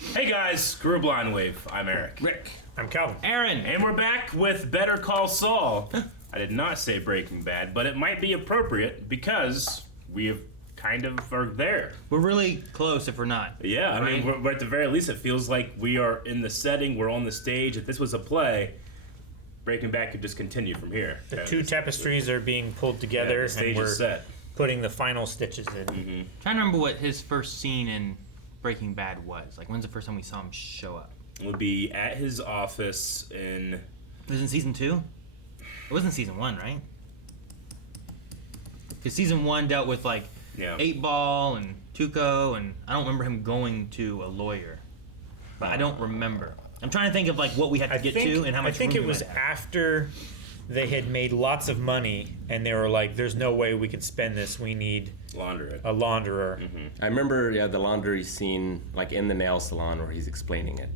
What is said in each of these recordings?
Hey guys, Guru Blind Wave. I'm Eric. Rick. I'm Calvin. Aaron. And we're back with Better Call Saul. I did not say Breaking Bad, but it might be appropriate because we have kind of are there. We're really close if we're not. Yeah, I mean, we're, at the very least, it feels like we are in the setting, we're on the stage. If this was a play, Breaking Bad could just continue from here. The two tapestries are being pulled together, the stage and we're is set. putting the final stitches in. Mm-hmm. Trying to remember what his first scene in Breaking Bad was. Like, when's the first time we saw him show up? It would be at his office in... It was in season 2? It wasn't season 1, right? Because season 1 dealt with, like, 8 Ball and Tuco, and I don't remember him going to a lawyer. But I don't remember. I'm trying to think of, like, what we had to get to and how much I think room it was we might have. after they had made lots of money, and they were like, there's no way we could spend this. We need a launderer. Mm-hmm. I remember, the laundry scene, like in the nail salon where he's explaining it.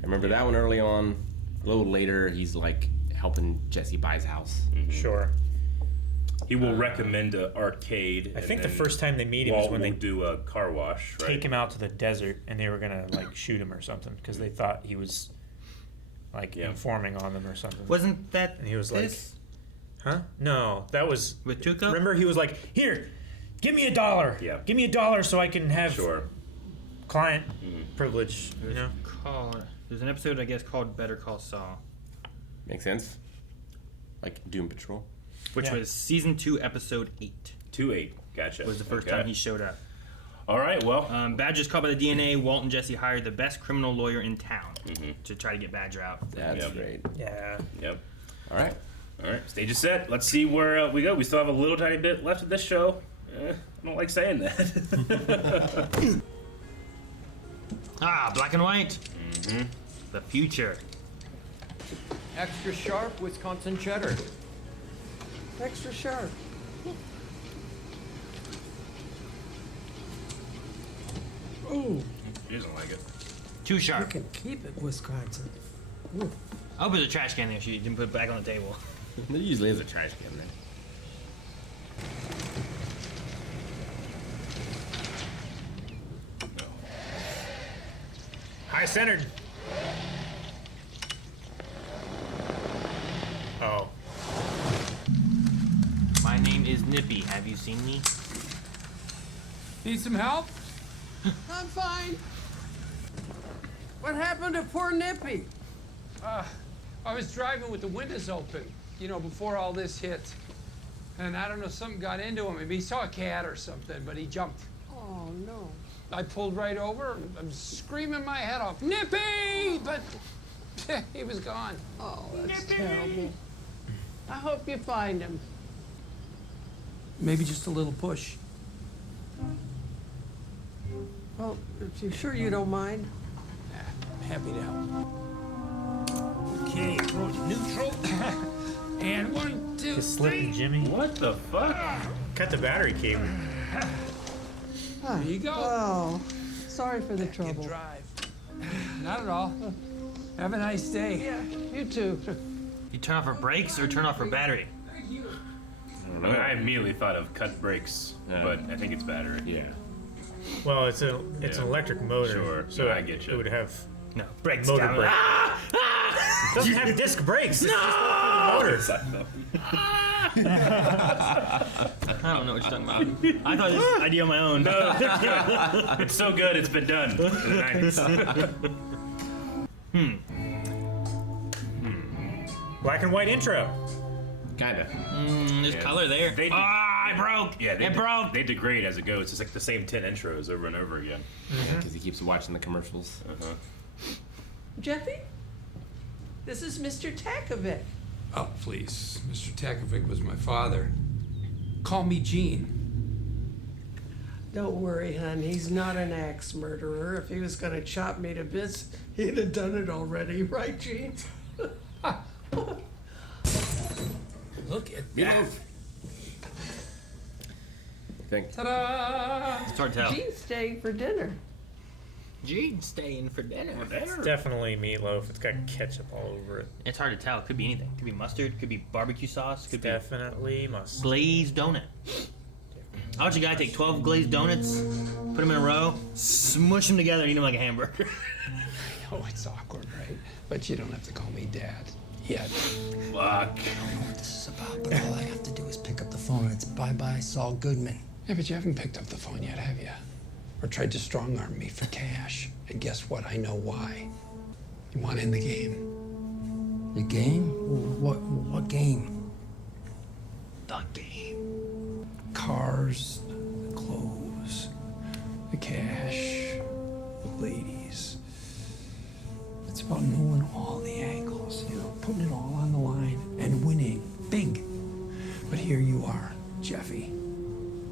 I remember that one early on. A little later, he's like helping Jesse buy his house. Mm-hmm. Sure. He will recommend an arcade. I think the first time they meet him is when they do a car wash. Right? take him out to the desert, and they were gonna like shoot him or something because they thought he was like informing on them or something. Wasn't that And he was this? like, huh? No, that was With Tuco? Remember, he was like, here, give me $1. Yeah. Give me $1 so I can have client Mm-hmm. privilege. You know. There's an episode, I guess, called Better Call Saul. Makes sense? Like Doom Patrol. Which was season 2, episode 8. 2-8. Gotcha. Was the first time he showed up. All right, well. Badger's caught by the DNA. Walt and Jesse hired the best criminal lawyer in town to try to get Badger out. That's great. Yeah. Yep. All right. All right, stage is set. Let's see where we go. We still have a little tiny bit left of this show. I don't like saying that. Black and white. The future. Extra sharp Wisconsin cheddar. Extra sharp. Ooh, He doesn't like it. Too you sharp. can keep it, Wisconsin. Ooh. I hope there's a trash can there so you didn't put it back on the table. There usually is a trash can there. High centered. Oh. My name is Nippy. Have you seen me? Need some help? I'm fine. What happened to poor Nippy? I was driving with the windows open, before all this hit. And I don't know, something got into him. Maybe he saw a cat or something, but he jumped. Oh, no. I pulled right over, and I'm screaming my head off, Nippy! But he was gone. Oh, that's terrible. I hope you find him. Maybe just a little push. Well, if you're sure you don't mind. Happy to help. Okay, road neutral. And 1, 2, Just slipping Jimmy. What the fuck? Cut the battery cable. There you go. Oh, sorry for the You trouble. drive. Not at all. Have a nice day. Yeah, you too. You turn off her brakes or turn off her battery? I immediately thought of cut brakes, but I think it's battery. Yeah. Well, it's an electric motor. Sure. So No, I get you. It would have No. Brakes motor down. brakes. Ah! It doesn't have disc brakes. It's just a motor. I don't know what you're talking about. I thought this was an idea on my own. It's so good, it's been done in the 90s. Black and white intro. Kinda. There's color there. I broke. Yeah, it broke. They degrade as it goes. It's like the same 10 intros over and over again. Because he keeps watching the commercials. Jeffy? This is Mr. Takovic. Oh, please. Mr. Takovic was my father. Call me Gene. Don't worry, hon. He's not an axe murderer. If he was going to chop me to bits, he'd have done it already. Right, Gene? Look at You that. know. Think. Ta-da! It's hard to tell. Gene's staying for dinner. Gene's staying for dinner. Definitely meatloaf. It's got ketchup all over it. It's hard to tell. Could be anything. Could be mustard. Could be barbecue sauce. Could be Definitely must. glazed donut. How much you gotta take 12 glazed donuts, put them in a row, smush them together, and eat them like a hamburger. Oh, it's awkward, right? But you don't have to call me Dad yet. Fuck. I don't know what this is about, but all I have to do is pick up the phone and it's bye-bye Saul Goodman. Yeah, but you haven't picked up the phone yet, have you? Or tried to strong-arm me for cash. And guess what? I know why. You want in the game. The game? What game? The game. Cars, the clothes, the cash, the ladies. It's about knowing all the angles, you know, putting it all on the line and winning big. But here you are, Jeffy,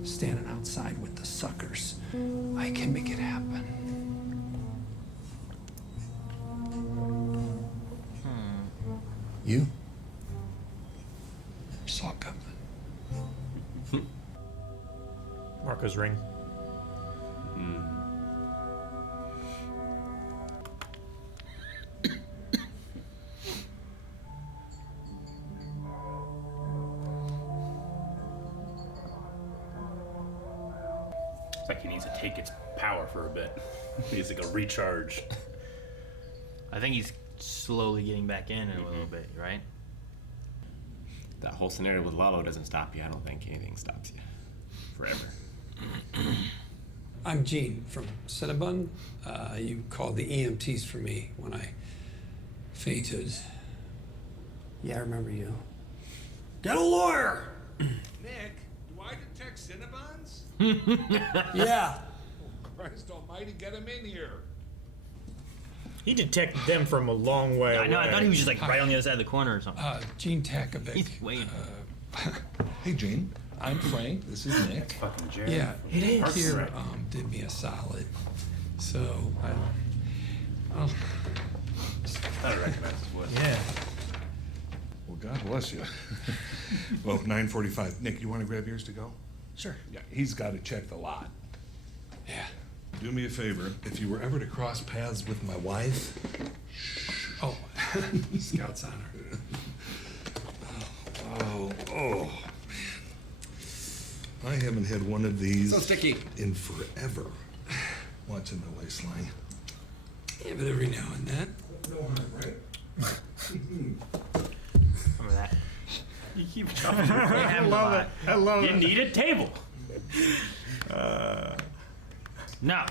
standing outside with the suckers. I can make it happen. You? Saul Goodman. Marco's ring. It's like he needs to take its power for a bit. He needs like a recharge. I think he's slowly getting back in a little bit, right? That whole scenario with Lalo doesn't stop you. I don't think anything stops you forever. I'm Gene from Cinnabon. You called the EMTs for me when I fainted. Yeah, I remember you. Get a lawyer! Nick, do I detect Cinnabons? Yeah. Christ almighty, get him in here. He detected them from a long way I know. I away. thought he was just like right on the other side of the corner or something. Gene Takovic. He's waiting. Hey, Gene. I'm Frank. This is Nick. Fucking Jared. Yeah, Nick Parks here right. did me a solid. So, I'll I don't recognize his voice. Yeah. Well, God bless you. Well, 9:45. Nick, you want to grab yours to go? Sure. Yeah, he's got to check the lot. Yeah. Do me a favor. If you were ever to cross paths with my wife, Oh, Scout's honor. oh. I haven't had one of these So sticky. in forever. Watching the waistline. Yeah, but every now and then. No harm, right? Remember that? You keep chopping your It happens a lot. I love You need a table. No.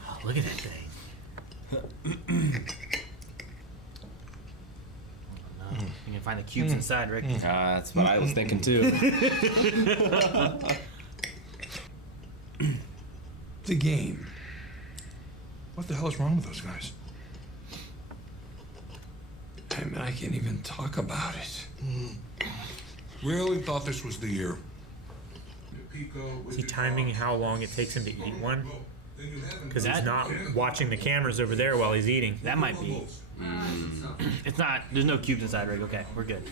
Oh, look at that thing. Oh, no. You can find the cubes inside, Rick. That's what I was thinking too. The game. What the hell is wrong with those guys? I mean, I can't even talk about it. Really thought this was the year. Is he timing how long it takes him to eat one? Because he's not watching the cameras over there while he's eating. That might be. It's not. There's no cubes inside, Rick. Okay, we're good.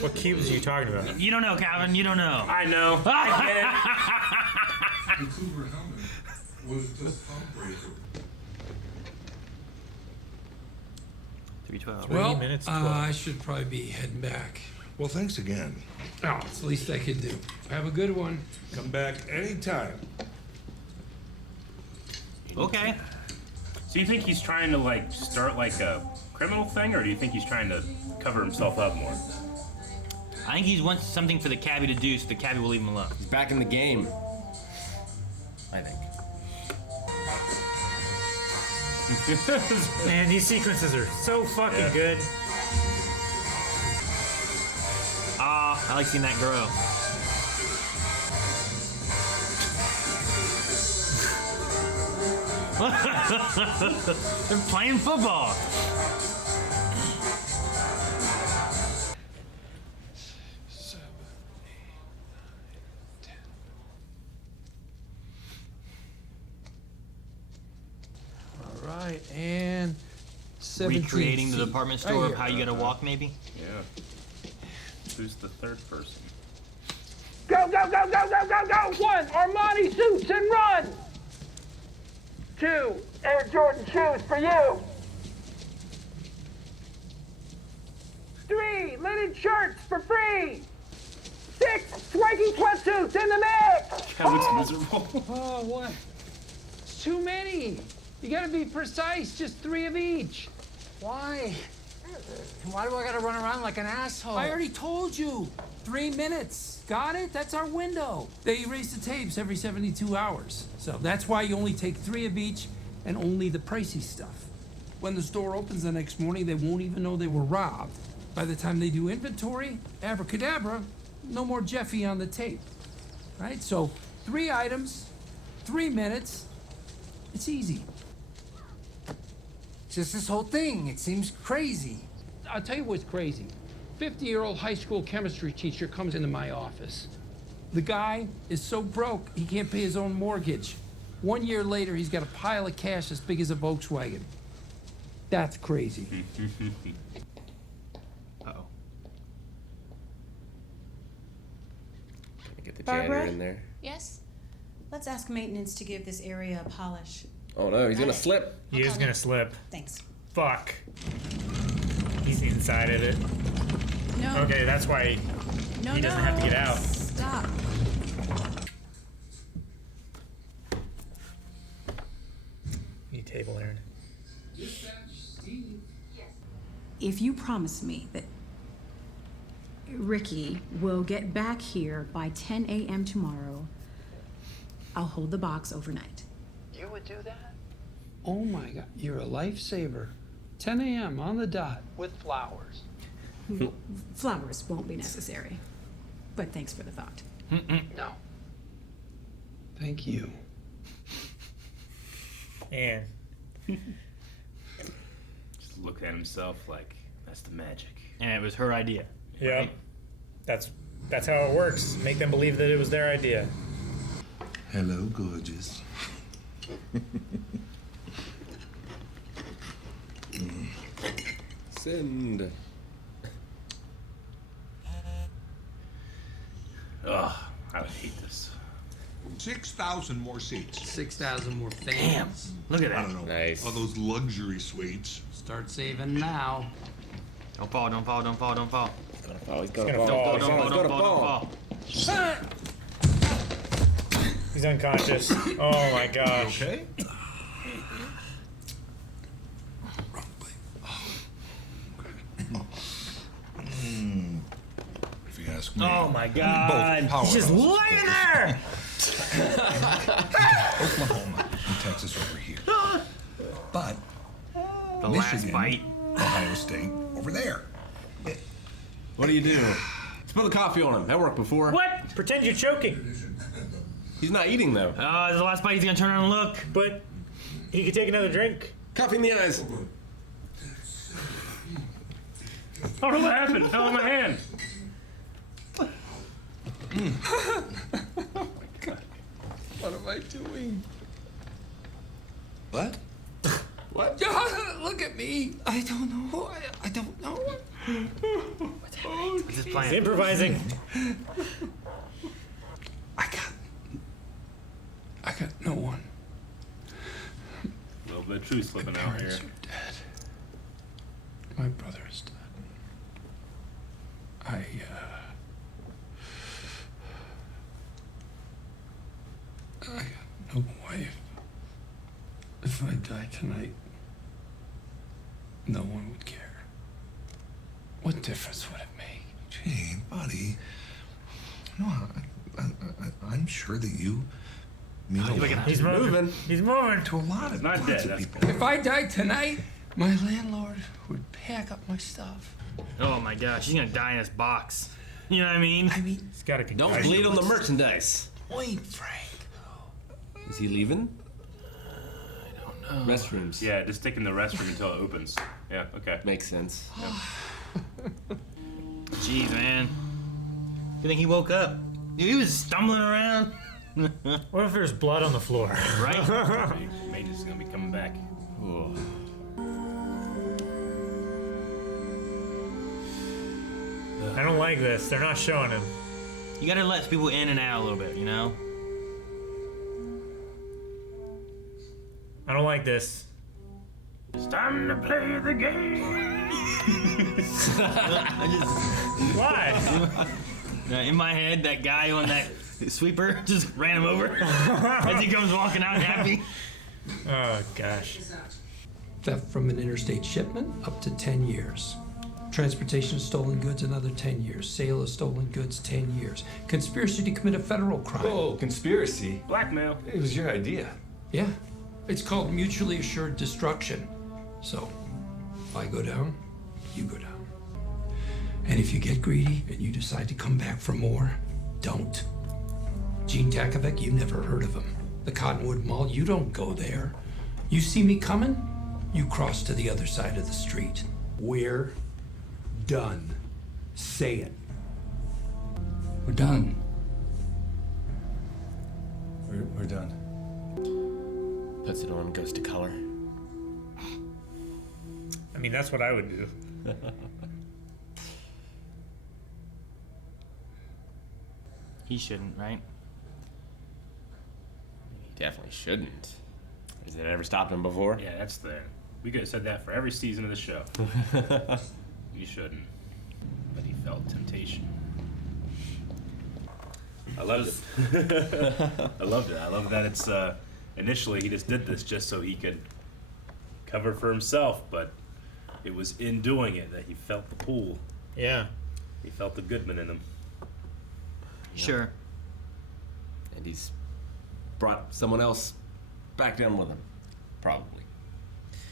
What cubes are you talking about? You don't know, Calvin. You don't know. I know. I get it. The Cougar helmet was just humbreaker. 312. Well, minutes, 12. I should probably be heading back. Well, thanks again. Oh, it's the least I could do. Have a good one. Come back anytime. Okay. So you think he's trying to like start like a criminal thing, or do you think he's trying to cover himself up more? I think he wants something for the cabbie to do, so the cabbie will leave him alone. He's back in the game. I think. Man, these sequences are so fucking good. I like seeing that grow. They're playing football. All right, and 17 Recreating the feet. department store of how you gotta walk, maybe? Yeah. Who's the third person? Go, go, go, go, go, go, go! 1, Armani suits and run! 2, Air Jordan shoes for you! 3, linen shirts for free! 6 striking sweatsuits in the mix! That looks miserable. Oh, what? It's too many. You gotta be precise, just 3 of each. Why? Why do I gotta run around like an asshole? I already told you. 3 minutes. Got it? That's our window. They erase the tapes every 72 hours. So that's why you only take 3 of each and only the pricey stuff. When the store opens the next morning, they won't even know they were robbed. By the time they do inventory, abracadabra, no more Jeffy on the tape. Right? So 3 items, 3 minutes. It's easy. Just this whole thing, it seems crazy. I'll tell you what's crazy. 50-year-old high school chemistry teacher comes into my office. The guy is so broke, he can't pay his own mortgage. 1 year later, he's got a pile of cash as big as a Volkswagen. That's crazy. Uh-oh. Get the Barbara? janitor in there. Yes? Let's ask maintenance to give this area a polish. Oh no, he's gonna slip. He is gonna slip. Thanks. Fuck. He's inside of it. No. Okay, that's why No, he doesn't have to get out. Stop. Need table, Aaron. If you promise me that Ricky will get back here by 10 a.m. tomorrow, I'll hold the box overnight. You would do that? Oh my God, you're a lifesaver. 10 a.m. on the dot with flowers. Flowers won't be necessary, but thanks for the thought. No. Thank you. And Just looked at himself like, that's the magic. And it was her idea. yeah, that's how it works. Make them believe that it was their idea. Hello, gorgeous. Send. Ugh, I would hate this. 6,000 more seats. 6,000 more fans. Look at I that. don't know. Nice. All those luxury suites. Start saving now. Don't fall, don't fall, don't fall, don't fall. Oh, he's gonna gonna fall. fall. Don't fall, don't fall, don't fall. He's unconscious. Oh my gosh. Okay. If you ask me. Oh my God. Both He's just laying there. Oklahoma and Texas over here. But The last Michigan, bite. Ohio State over there. What do you do? Spill the coffee on him. That worked before. What? Pretend you're choking. He's not eating though. Oh, the last bite, he's gonna turn around and look. But he could take another drink. Coffee in the eyes. Oh no, what happened? It fell in my hand. What am I doing? What? What? Look at me. I don't know. I don't know. This is He's playing. improvising. I got no one. A little bit of truth slipping out here. Parents are dead. My brother is dead. I got no wife. If I die tonight, no one would care. What difference would it make? Gee, buddy. No, I'm sure that you mean a lot He's moving. He's moving. to a lot of, not lots dead, of that's people. If I died tonight, my landlord would pack up my stuff. Oh my gosh, she's gonna die in this box. You know what I mean? He's got a Don't concussion. bleed on the merchandise. Point, Frank. Is he leaving? I don't know. Restrooms. Yeah, just stick in the restroom until it opens. Yeah, okay. Makes sense. Jeez, man. You think he woke up? He was stumbling around. What if there's blood on the floor? Right? Maintenance is gonna be coming back. Ooh. I don't like this. They're not showing him. You gotta let people in and out a little bit, you know? I don't like this. It's time to play the game. Why? In my head, that guy on that sweeper just ran him over as he comes walking out happy. Oh, gosh. Theft from an interstate shipment, up to 10 years. Transportation of stolen goods, another 10 years. Sale of stolen goods, 10 years. Conspiracy to commit a federal crime. Oh, conspiracy? Blackmail. It was your idea. Yeah. It's called mutually assured destruction. So, if I go down, you go down. And if you get greedy and you decide to come back for more, don't. Gene Takovec, you never heard of him. The Cottonwood Mall, you don't go there. You see me coming, you cross to the other side of the street. We're done. Say it. We're done. We're done. Puts it on, goes to color. I mean, that's what I would do. He shouldn't, right? He definitely shouldn't. Has it ever stopped him before? Yeah, that's the. We could have said that for every season of the show. You shouldn't. But he felt temptation. I loved it. I loved it. I love that it's initially he just did this just so he could cover for himself, but it was in doing it that he felt the pull. Yeah. He felt the Goodman in him. Sure. And he's brought someone else back down with him. Probably.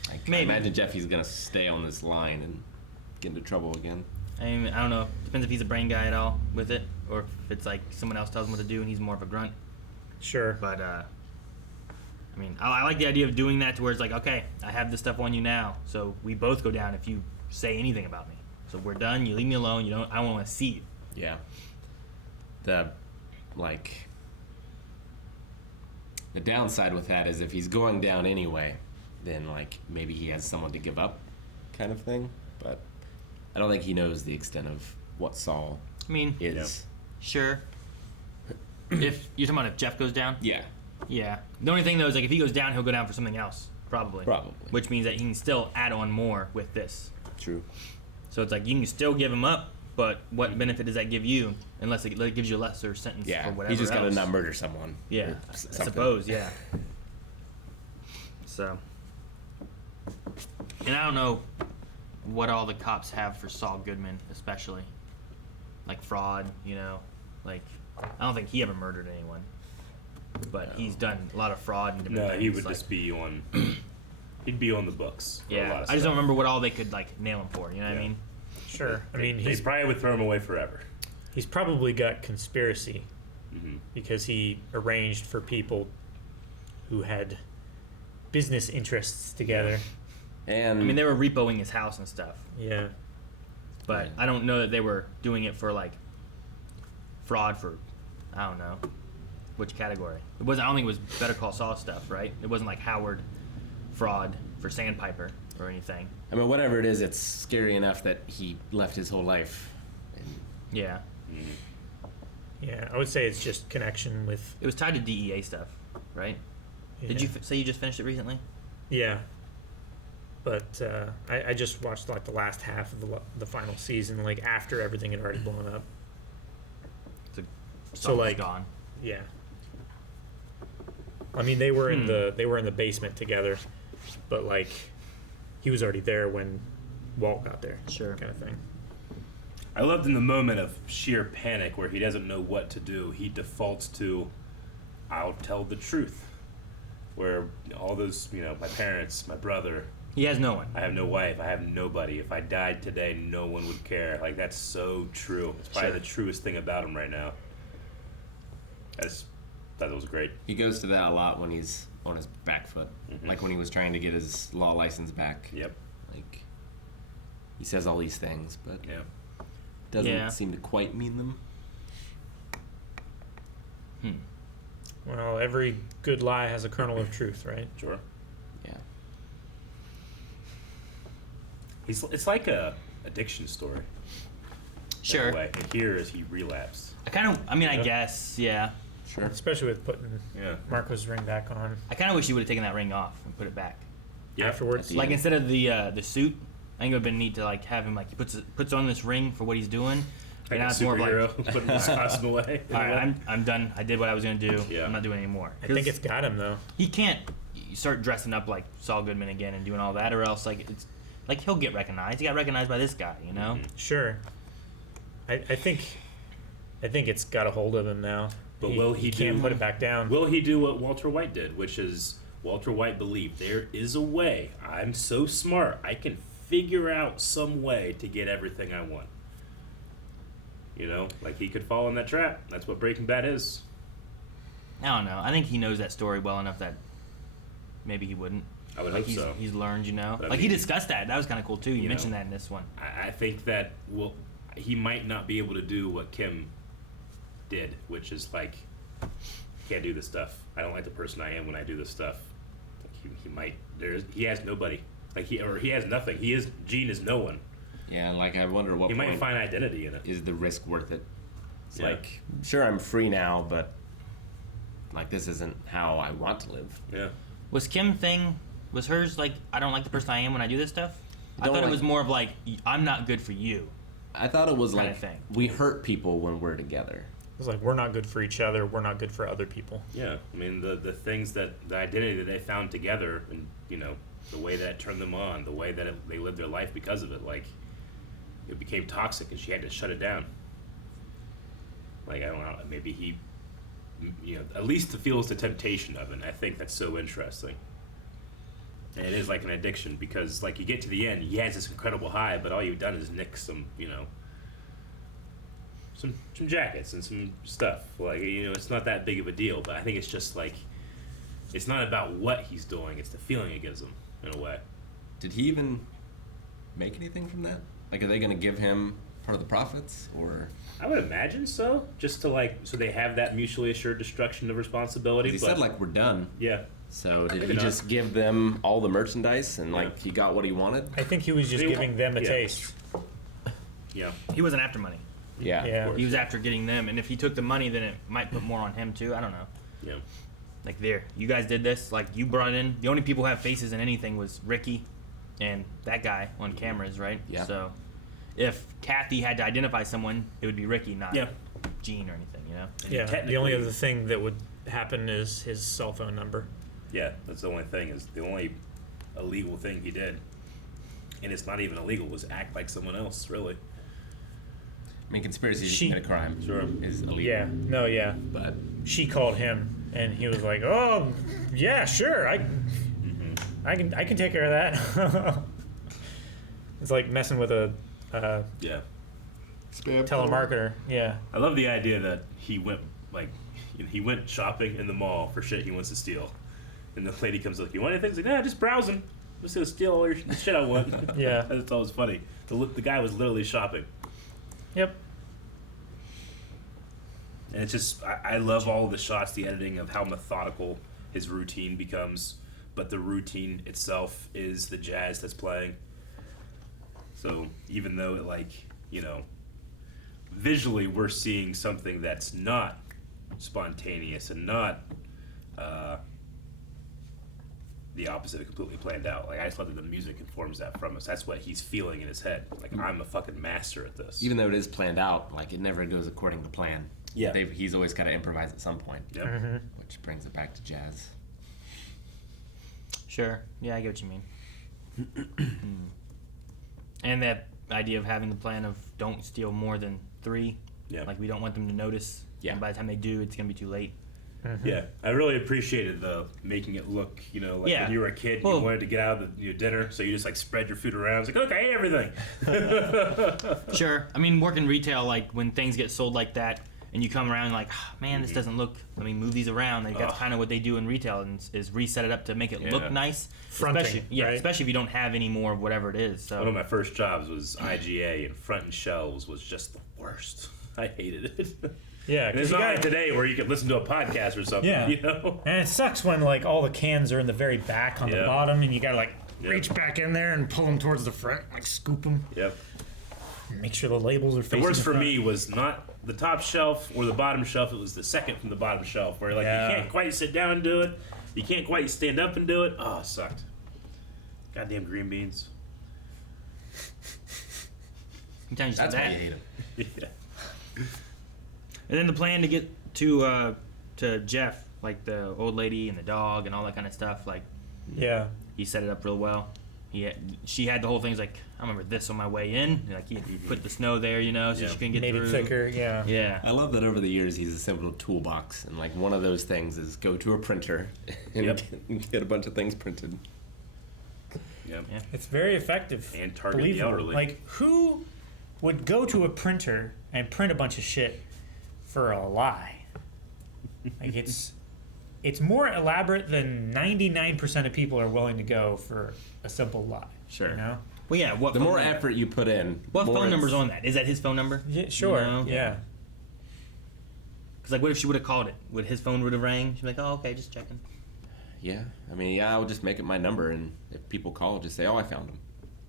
I can't imagine Jeffy's gonna stay on this line and get into trouble again. I mean, I don't know. Depends if he's a brain guy at all with it, or if it's like someone else tells him what to do and he's more of a grunt. Sure. But, I mean, I like the idea of doing that to where it's like, okay, I have this stuff on you now, so we both go down if you say anything about me. So we're done. You leave me alone. I don't want to see you. Yeah. The downside with that is if he's going down anyway, then maybe he has someone to give up, kind of thing. But I don't think he knows the extent of what Saul is. Sure. If you're talking about if Jeff goes down? Yeah. Yeah. The only thing though is if he goes down, he'll go down for something else, probably. Which means that he can still add on more with this. True. So it's like you can still give him up, but what benefit does that give you? Unless it gives you a lesser sentence for whatever he's just else. got to not murder someone. Yeah, I suppose, yeah. So, and I don't know what all the cops have for Saul Goodman, especially. Like fraud, I don't think he ever murdered anyone. But he's done a lot of fraud and different things. He would just be on. He'd be on the books. For a lot of I just don't remember what all they could nail him for. You know what I mean? Sure. I mean, they probably would throw him away forever. He's probably got conspiracy because he arranged for people who had business interests together. And I mean, they were repoing his house and stuff. Yeah. But I don't know that they were doing it for fraud for, I don't know, which category. I don't think it was Better Call Saul stuff, right? It wasn't like Howard fraud for Sandpiper or anything. I mean, whatever it is, it's scary enough that he left his whole life. Yeah. Yeah, I would say it's just connection with. It was tied to DEA stuff, right? Yeah. Did you say you just finished it recently? Yeah. But I just watched the last half of the final season, after everything had already blown up. So gone. Yeah. I mean, they were in the basement together, but he was already there when Walt got there. Sure. Kind of thing. I loved in the moment of sheer panic where he doesn't know what to do. He defaults to, I'll tell the truth. Where all those, my parents, my brother. He has no one. I have no wife. I have nobody. If I died today, no one would care. That's so true. It's probably the truest thing about him right now. I just thought it was great. He goes to that a lot when he's on his back foot. Like when he was trying to get his law license back. Yep. He says all these things, but doesn't seem to quite mean them. Well, every good lie has a kernel of truth, right? Sure. Yeah. It's like a addiction story. Sure. Way. And here is he relapsed. I guess, yeah. Sure. Especially with putting Marco's ring back on. I kind of wish he would have taken that ring off and put it back. Afterwards. Instead of the suit, I think it would have been neat to have him he puts on this ring for what he's doing, Like now a it's more of like, superhero putting his costume away. all right, I'm done. I did what I was gonna do. Yeah. I'm not doing anymore. I think it's got him though. He can't start dressing up like Saul Goodman again and doing all that, or else like it's like he'll get recognized. He got recognized by this guy, you know. Sure. I think it's got a hold of him now. But will he can't do- put it back down. Will he do what Walter White did, which is Walter White believed there is a way. I'm so smart, I can figure out some way to get everything I want. You know, like he could fall in that trap. That's what Breaking Bad is. I don't know. I think he knows that story well enough that maybe he wouldn't. I would like hope so. He's learned, you know. But I Like he mean, discussed that. That was kind of cool too. You you mentioned know, that in this one. I think that he might not be able to do what Kim did, which is like, can't do this stuff. I don't like the person I am when I do this stuff. Like he might. He has nobody. Like he has nothing. Gene is no one. Yeah, like I wonder what He point might find identity in it. is the risk worth it? It's Yeah. like, sure, I'm free now, but like this isn't how I want to live. Yeah. Was hers like, I don't like the person I am when I do this stuff? I Don't thought it like- was more of like, I'm not good for you. I thought it was Kinda like thing. we hurt people when we're together. It's like we're not good for each other. We're not good for other people. Yeah, I mean the things the identity that they found together, and you know the way that it turned them on, the way that they lived their life because of it, like it became toxic, and she had to shut it down. Like I don't know, maybe he, you know, at least feels the temptation of it. And I think that's so interesting. And it is like an addiction because like you get to the end, he has this incredible high, but all you've done is nick some, you know, some jackets and some stuff. Like, you know, it's not that big of a deal, but I think it's just like, it's not about what he's doing, it's the feeling it gives him, in a way. Did he even make anything from that? Like, are they going to give him part of the profits, or? I would imagine so, just to like, so they have that mutually assured destruction of responsibility. He but, said like we're done. yeah. So did Maybe he not. just give them all the merchandise and like he got what he wanted? I think he was just giving them a Yeah. taste. Yeah. He wasn't after money. Yeah. Yeah. He was after getting them, and if he took the money, then it might put more on him too. I don't know. Yeah. Like there, you guys did this. Like you brought it in. The only people who have faces in anything was Ricky, and that guy on cameras, right? Yeah. So, if Kathy had to identify someone, it would be Ricky, not Yeah. Gene or anything. You know. And Yeah. The only technically- other thing that would happen is his cell phone number. Yeah, that's the only thing, is the only illegal thing he did. And it's not even illegal, was act like someone else, really. I mean, conspiracy to She- commit a crime Sure. is illegal. Yeah. No. Yeah. But She called him, and he was like, "Oh, yeah, sure. I can take care of that." It's like messing with a Yeah. telemarketer. Yeah. I love the idea that he went, like, he went shopping in the mall for shit he wants to steal. And the lady comes like, you want anything? He's like, nah, just browsing. I'm just gonna steal all your shit I want. Yeah. That's always funny. The guy was literally shopping. Yep. And it's just, I love all of the shots, the editing of how methodical his routine becomes. But the routine itself is the jazz that's playing. So even though it, like, you know, visually we're seeing something that's not spontaneous and not the opposite of completely planned out. Like, I just love that the music informs that from us. That's what he's feeling in his head. Like, I'm a fucking master at this. even though it is planned out, like it never goes according to plan. Yeah. He's always got to improvise at some point, Yep. Mm-hmm. which brings it back to jazz. Sure. Yeah, I get what you mean. And that idea of having the plan of don't steal more than 3. Yeah. Like we don't want them to notice. Yeah. And by the time they do, it's gonna be too late. Yeah, I really appreciated the making it look, you know, like Yeah. when you were a kid and Well- you wanted to get out of your dinner, so you just like spread your food around. It's like, look, I ate everything. Sure. I mean, working retail, like when things get sold like that, and you come around like, oh, man, this doesn't look. Let me move these around. Like, that's Ugh. kind of what they do in retail, and is reset it up to make it Yeah. look nice. Fronting, especially, right? especially if you don't have any more of whatever it is. So One of my first jobs was IGA, and front and shelves was just the worst. I hated it. Yeah. And it's not like today where you can listen to a podcast or something, Yeah. you know? And it sucks when like all the cans are in the very back on the Yeah. bottom, and you gotta like Yeah. reach back in there and pull them towards the front, like scoop them. Yep. Make sure the labels are The facing worst the for front. me was not the top shelf or the bottom shelf, it was the second from the bottom shelf, where like Yeah. you can't quite sit down and do it, you can't quite stand up and do it. Oh, it sucked. Goddamn green beans. sometimes you That's do why that. you hate him. Yeah. And then the plan to get to Jeff, like the old lady and the dog and all that kind of stuff, like Yeah. he set it up real well. She had the whole thing. He's like, I remember this on my way in. Like he put the snow there, you know, so she couldn't get Made through. it thicker, yeah. Yeah. I love that over the years he's assembled a toolbox, and like one of those things is go to a printer and get a bunch of things printed. Yep. Yeah. It's very effective. And target the believable. elderly. Like, who would go to a printer and print a bunch of shit for a lie? Like, it's more elaborate than 99% of people are willing to go for a simple lie. Sure. You know? Well, yeah. The more effort you put in, What more phone number's it's- on that? Is that his phone number? Yeah, sure. You know? Yeah. Because like, what if she would have called it? Would his phone would have rang? She'd be like, oh, okay, just checking. Yeah, I mean, yeah, I'll just make it my number, and if people call, just say, "Oh, I found him."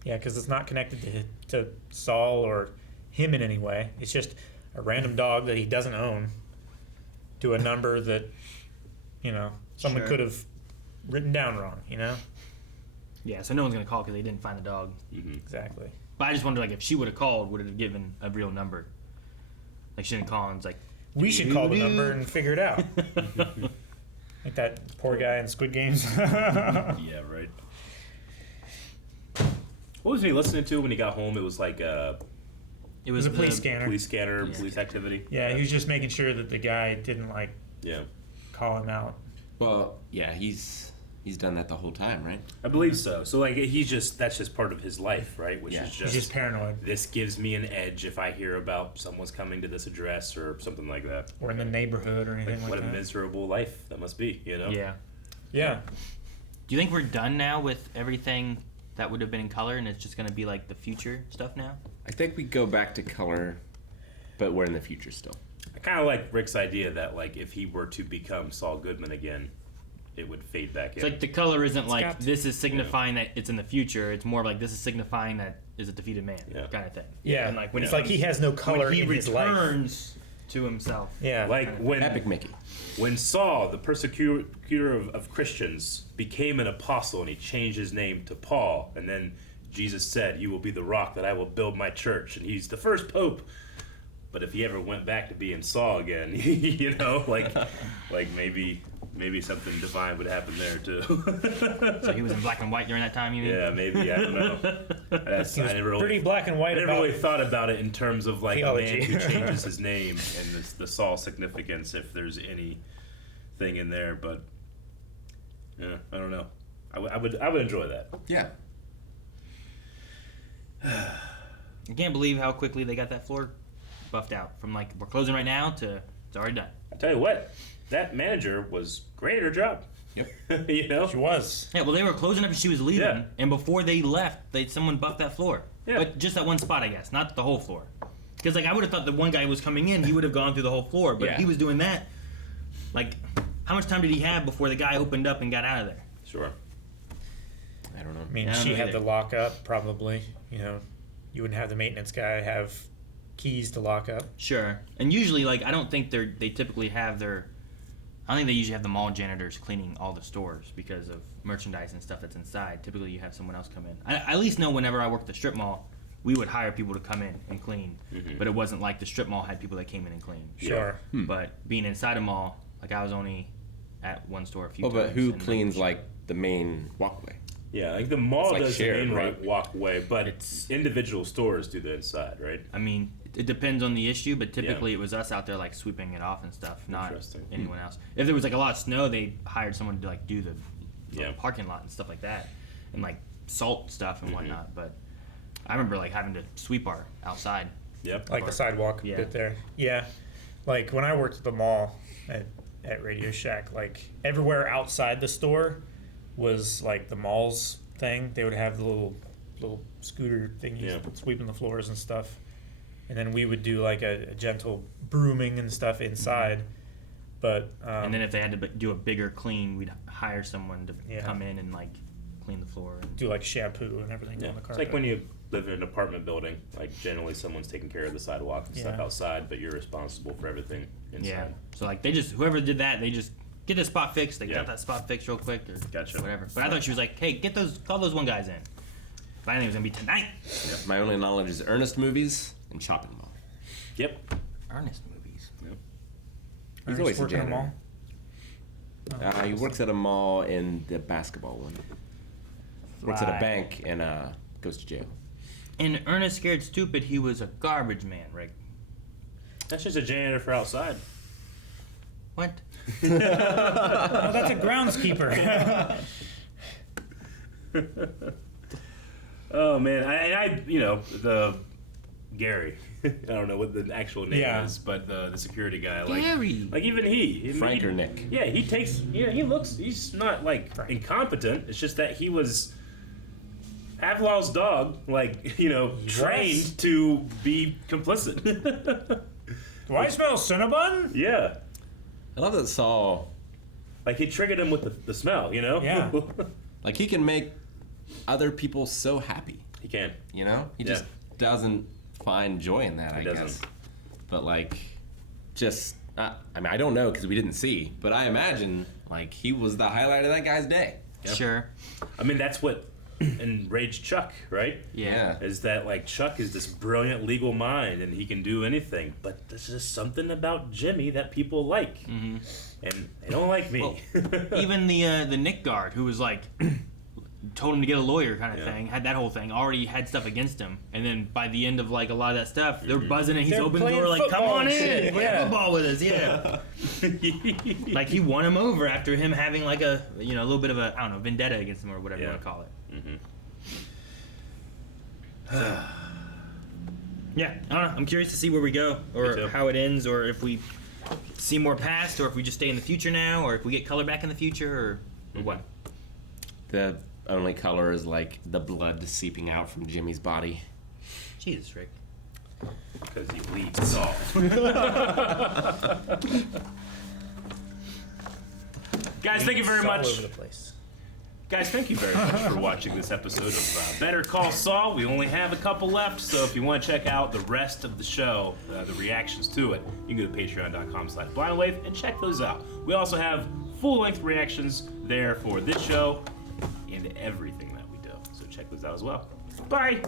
Yeah, because it's not connected to Saul or him in any way. It's just a random dog that he doesn't own to a number that, you know, someone Sure. could have written down wrong, you know? Yeah, so no one's gonna call because they didn't find the dog. Exactly. But I just wonder, like, if she would have called, would it have given a real number? Like, she didn't call and it's like, We should call the number and figure it out. Like that poor guy in Squid Games. Yeah, right. What was he listening to when he got home? It was like it was a police scanner. Police scanner, police activity. Yeah, he was just making sure that the guy didn't, like, Yeah. call him out. Well, yeah, he's done that the whole time, right? I believe so. So like that's just part of his life, right? Which Yeah. is He's just paranoid. this gives me an edge if I hear about someone's coming to this address or something like that. Or in the neighborhood or anything What like a that. miserable life that must be, you know? yeah. Yeah. Do you think we're done now with everything that would have been in color and it's just gonna be like the future stuff now? I think we go back to color, but we're in the future still. I kind of like Rick's idea that like if he were to become Saul Goodman again, it would fade back in. It's like the color isn't like got- this is signifying that it's in the future. It's more like this is signifying that is a defeated man, kind of thing. Yeah. And like when It's like he has no color when he in his life. returns to himself. Yeah. like when Epic Mickey. when Saul, the persecutor of Christians, became an apostle and he changed his name to Paul, and then Jesus said, "You will be the rock that I will build my church," and he's the first pope. But if he ever went back to being Saul again, you know, like maybe something divine would happen there too. So he was in black and white during that time, you mean? Yeah, maybe, I don't know. He was pretty black and white I never about really thought about it in terms of like a theology. man who changes his name and the Saul significance, if there's anything in there. But yeah, I don't know. I would enjoy that. Yeah. I can't believe how quickly they got that floor buffed out from like we're closing right now to it's already done. I tell you what, that manager was great at her job. Yep. You know. She was. Yeah, well they were closing up and she was leaving, Yeah. and before they left, someone buffed that floor. Yeah. But just that one spot, I guess, not the whole floor. Because like I would have thought the one guy was coming in, he would have gone through the whole floor, but Yeah. he was doing that. Like, how much time did he have before the guy opened up and got out of there? Sure. I don't know. I mean, I don't she know had either. the lock up, probably. You know, you wouldn't have the maintenance guy have keys to lock up. Sure. And usually, like, I don't think they typically have I don't think they usually have the mall janitors cleaning all the stores because of merchandise and stuff that's inside. Typically, you have someone else come in. I at least know whenever I worked at the strip mall, we would hire people to come in and clean. Mm-hmm. But it wasn't like the strip mall had people that came in and cleaned. Sure. But being inside a mall, like I was only at one store a few Well, times. but who and, cleans like the main walkway? Yeah, like the mall It's like does shared, the main right? walkway, but It's- individual stores do the inside, right? I mean, it depends on the issue, but typically it was us out there like sweeping it off and stuff, not Interesting. anyone else. If there was like a lot of snow, they hired someone to like do the Yeah. parking lot and stuff like that, and like salt stuff Mm-hmm. and whatnot. But I remember like having to sweep our outside. Yep. Like the sidewalk Yeah. bit there. Yeah. Like when I worked at the mall at Radio Shack, like everywhere outside the store was like the mall's thing. They would have the little scooter thingies Yeah. sweeping the floors and stuff. And then we would do like a gentle brooming and stuff inside. But And then if they had to do a bigger clean, we'd hire someone to Yeah. come in and like clean the floor. And, do like shampoo and everything Yeah. on the It's carpet. like when you live in an apartment building. Like generally, someone's taking care of the sidewalk and stuff Yeah. outside, but you're responsible for everything inside. yeah. So like whoever did that, they just get this spot fixed. They Yeah. got that spot fixed real quick or Gotcha. whatever. But I thought she was like, hey, call those one guys in. But I think it was gonna be tonight. My only knowledge is Ernest movies and shopping mall. Yep. Ernest movies. Yep. He's always a working them janitor. all. He works at a mall in the basketball one. Works at a bank and goes to jail. In Ernest Scared Stupid, he was a garbage man, Rick. That's just a janitor for outside. What? Oh, that's a groundskeeper. Oh man, I the Gary. I don't know what the actual name is, but the security guy, Gary. like even he, Frank or Nick? Yeah, he takes. Yeah, he's not like incompetent. It's just that he was Pavlov's dog, trained to be complicit. Do I smell Cinnabon? Yeah, I love that Saul, like he triggered him with the smell. Yeah. like he can make other people so happy. He can. He just doesn't find joy in that, I doesn't. guess. But I don't know because we didn't see, but I imagine he was the highlight of that guy's day. Yep. Sure. I mean, that's what enraged Chuck, right? Yeah. Is that Chuck is this brilliant legal mind and he can do anything, but there's just something about Jimmy that people like, and they don't like me. Well, even the Nick guard who was told him to get a lawyer kind of thing, had that whole thing, already had stuff against him, and then by the end of a lot of that stuff, they're buzzing and he's They're opening the door playing come on football in, shit, play football with us, yeah. He won him over after him having a little bit of a, I don't know, vendetta against him or whatever you want to call it. Yeah, I don't know. I'm curious to see where we go, or how it ends, or if we see more past, or if we just stay in the future now, or if we get color back in the future, or what. The only color is the blood seeping out from Jimmy's body. Jesus, Rick. Because he bleeds Saul. Guys, thank you very much. All over the place. Guys, thank you very much for watching this episode of Better Call Saul. We only have a couple left, so if you want to check out the rest of the show, the reactions to it, you can go to patreon.com/blindwave and check those out. We also have full-length reactions there for this show and everything that we do, so check those out as well. Bye!